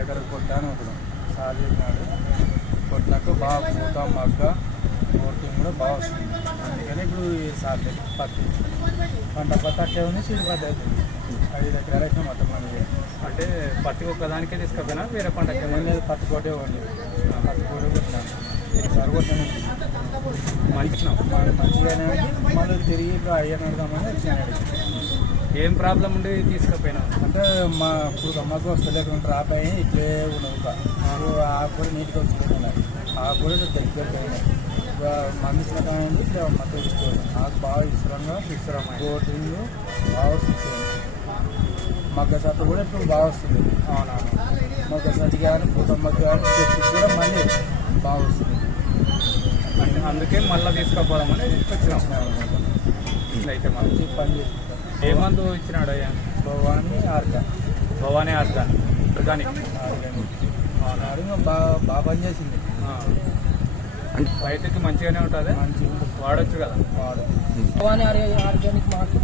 ఎక్కడ కొట్టాను ఒకడు సార్ చెప్పినాడు. కొట్టినాక బాగా పూత మగ్గ ఓటింగ్ కూడా బాగా వస్తుంది. అందుకని ఇప్పుడు ఈ సార్ పత్తి పంట అట్టే ఉంది, సీడ్ పత్తి అవుతుంది. 5 ఎకరాలు అయితే మొత్తం మనకి. అంటే పత్తి ఒక్కదానికే తీసుకపోయినా వేరే పంటకి ఏమన్నా పత్తి కోటే ఇవ్వండి, పత్తి కోటే కొట్టినాను. సార్ కొట్టాను మంచిగానే మళ్ళీ తిరిగి ఇప్పుడు అయ్యని అడదామని వచ్చినాడు. ఏం ప్రాబ్లం ఉండి తీసుకపోయినా అంటే మా ఇప్పుడు అమ్మకు వస్తలేకుండా రాపాయి ఇట్లే ఉండవు. ఆకు కూడా నీట్గా వచ్చుకుంటున్నాయి. ఆకు కూడా దగ్గర పోయినాయి. మంది ఇచ్చినది ఇట్లా మొత్తం ఇచ్చుకోవాలి. ఆకు బాగా ఇష్టంగా కోటింగ్ బాగా వస్తుంది. మగ్గ సత్తు కూడా ఇప్పుడు బాగా వస్తుంది. అవునవును. మగ్గ సత్తి కానీ పూతమ్మకి కానీ చెట్టు కూడా మళ్ళీ బాగా వస్తుంది. అందుకే మళ్ళీ తీసుకుపోదామని వచ్చినాం. అయితే మంచి పని చేస్తుంది. ఏ మందు ఇచ్చినాడు అయ్యా? భవానీ ఆర్గానిక్ బాగా పని చేసింది. రైతుకి మంచిగానే ఉంటుంది, మంచిగా వాడచ్చు కదా. భవానీ ఆర్గానిక్ మాకు